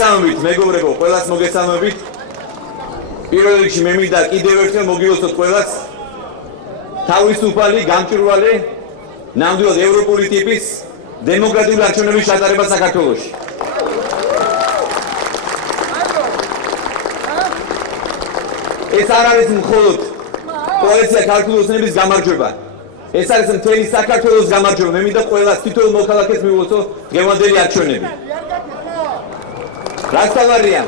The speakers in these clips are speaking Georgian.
მოგესალმებით, მეგობრებო, ყველას მოგესალმებით. პირველ რიგში მე მინდა კიდევ ერთხელ მოგილოცოთ ყველას თავისუფალი, გამჭვირვალე, ნამდვილად ევროპული ტიპის დემოკრატიული არჩევნების ჩატარება საქართველოში. ეს არ არის მხოლოდ კოალიცია ქართული ოცნების გამარჯვება. ეს არის მთელი საქართველოს გამარჯვება. მე მინდა ყველას თითოეულ მოქალაქეს მიულოცო დღევანდელი არჩევნები. რაც თავარია.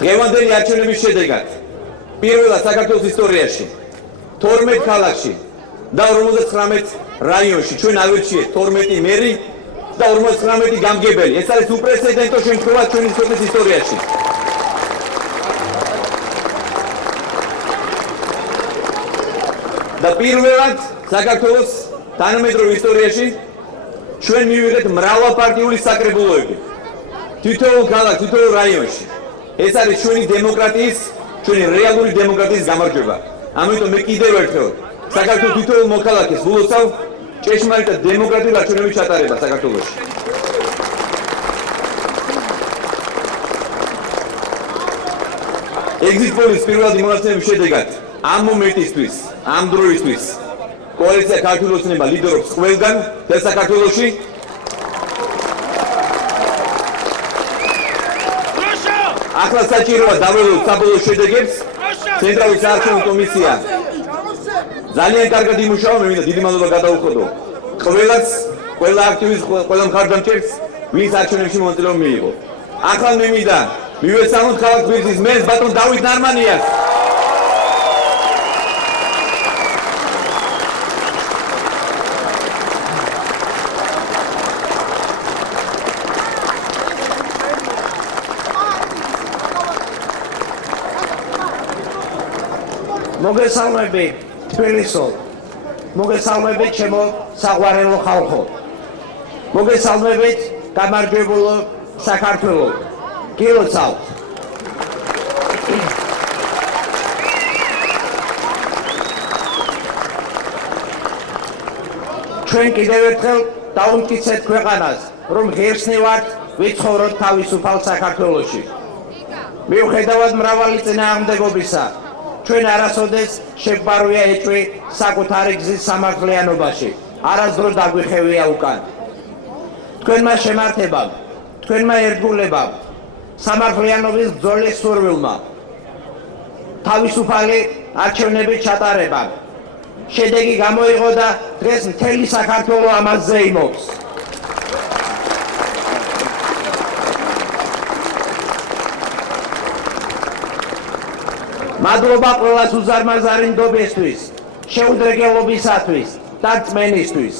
დღევანდელი არჩევნების შედეგად პირველად საქართველოს ისტორიაში 12 ქალაქში და 59 რაიონში ჩვენ ავირჩიეთ 12 მერი და 59 გამგებელი. ეს არის უპრეცედენტო შემთხვევა ჩვენი ქვეყნის ისტორიაში. და პირველად საქართველოს თანამედროვე ისტორიაში ჩვენ მივიღეთ მრავალპარტიული საკრებულოები. თითოეულ ქალაქში, თითოეულ რაიონში. ეს არის ჩვენი დემოკრატიის, ჩვენი რეალური დემოკრატიის გამარჯვება. ამიტომ მე კიდევ ერთხელ საქართველოს თითოეულ მოქალაქეს ვილოცავ ჭეშმარიტ დემოკრატიულ არჩევნების ჩატარება საქართველოში. ეგზიტ პოლის პირველადი მონაცემების შედეგად ამ მომენტისთვის, ამ დროისთვის კოალიცია ქართული ოცნება ლიდერობს ყველგან მთელ საქართველოში. ახლა საჭიროა დავრელოთ საბოლოო შედეგებს. ცენტრალური საარჩევნო კომისია ძალიან კარგად იმუშავა, მე მინდა დიდი მადლობა გადაუხოდო ყველას, ყველა აქტივისტს, ყველა მხარდამჭერს, ვინც არჩევნებში მონაწილეობა მიიღო. ახლა მე მინდა მივესალმოთ ქალაქ თბილისის მერს ბატონ დავით ნარმანიას. მოგესალმებით თბილისო, მოგესალმებით ჩემო საყვარელო ხალხო, მოგესალმებით გამარჯვებულო საქართველო, გილოცავთ. ჩვენ კიდევ ერთხელ დავუმტკიცეთ ქვეყანას, რომ ღირსნი ვართ ვიცხოვროთ თავისუფალ საქართველოში. მიუხედავად მრავალი წინააღმდეგობისა, ჩვენ არასოდეს შეგვარვია ეჭვი საკუთარი გზის სამართლიანობაში. არასდროს დაგვიხევია უკან. თქვენმა შემართებამ, თქვენმა ერთგულებამ, სამართლიანობის ბრძოლის სურვილმა, თავისუფალი არჩევნების ჩატარებამ შედეგი გამოიღო და დღეს მთელი საქართველო ამას ზეიმობს. მადლობა ყველას უზარმაზარი ნდობისთვის, შეუდრეგელობისათვის და წმენისთვის.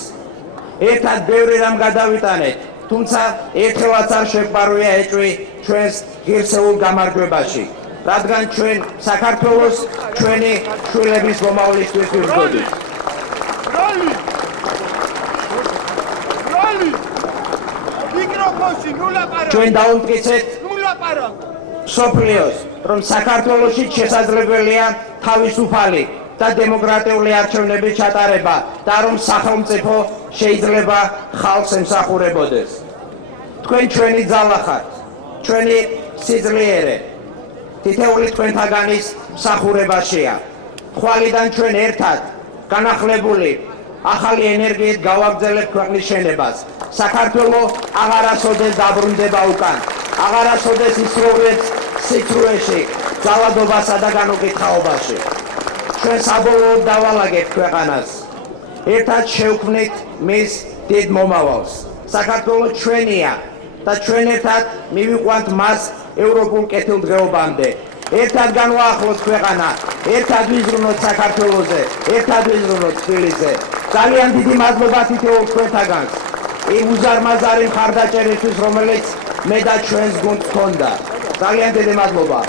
ერთად ბევრი რამ გადავიტანეთ, თუმცა ერთხელაც არ შეგვარვია ეჭვი ჩვენს ღირსეულ გამარჯვებაში, რადგან ჩვენ საქართველოს ჩვენი შვილების მომავლისთვის ვიბრძოდით. ჩვენ დავუმტკიცეთ მსოფლიოს, რომ საქართველოში შესაძლებელია თავისუფალი და დემოკრატიული არჩევნების ჩატარება და რომ სახელმწიფო შეიძლება ხალხს ემსახურებოდეს. თქვენ ჩვენი ძალა ხართ, ჩვენი სიძლიერე თითეული თქვენთაგანის მსახურებაშია. ხვალიდან ჩვენ ერთად განახლებული ახალი ენერგიით გავაგრძელებთ ქვეყნის შენებას. საქართველო აღარასოდეს დაბრუნდება უკან, აღარასოდეს ისროლებს სიცრუეში, ძალადობასა და განუკითხაობაში. ჩვენ საბოლოოდ დავალაგებთ ქვეყანას. ერთად შევქმნით მის დიდ მომავალს. საქართველო ჩვენია და ჩვენ ერთად მივიყვანთ მას ევროპულ კეთილდღეობამდე. ერთად განვაახლოთ ქვეყანა, ერთად ვიზრუნოთ საქართველოზე, ერთად ვიზრუნოთ თბილისზე. ძალიან დიდი მადლობა თითოეულ თქვენთაგანს იმ უზარმაზარი მხარდაჭერისთვის, რომელიც მე და ჩვენს გუნდს ჰქონდა. ძალიან დიდი მადლობა.